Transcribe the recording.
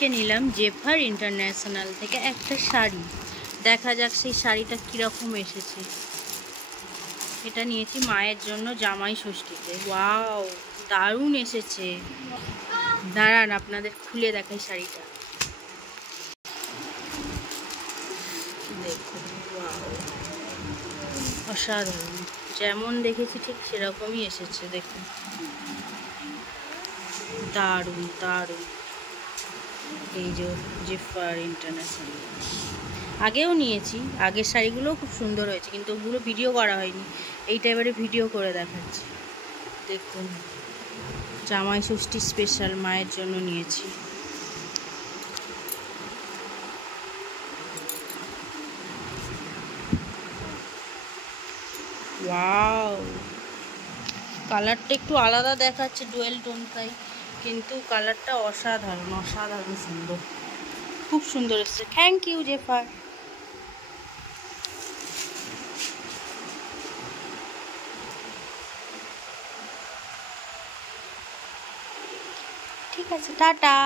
আজকে নিলাম জেফার ইন্টারন্যাশনাল থেকে একটা শাড়ি। দেখা যাক সেই শাড়িটা কীরকম এসেছে। এটা নিয়েছি মায়ের জন্য জামাই ষষ্ঠীতে। ওয়াও, দারুণ এসেছে। দাঁড়ান আপনাদের খুলে দেখাই শাড়িটা। দেখুন, ওয়াও, অসাধারণ। যেমন দেখেছি ঠিক সেরকমই এসেছে। দেখুন, দারুণ দারুণ। এই যে জেফার ইন্টারন্যাশনাল, আগেও নিয়েছি, আগের শাড়িগুলোও খুব সুন্দর হয়েছে, কিন্তু ওগুলো ভিডিও করা হয়নি। এইটা এবারে ভিডিও করে দেখাচ্ছি। দেখুন, জামাই ষষ্ঠী স্পেশাল মায়ের জন্য নিয়েছি। ওয়াও, কালারটা একটু আলাদা দেখাচ্ছে, ডুয়েল টোন তাই, কিন্তু কালারটা অসাধারণ অসাধারণ সুন্দর, খুব সুন্দর এসেছে। থ্যাংক ইউ জেফার। ঠিক আছে, টাটা।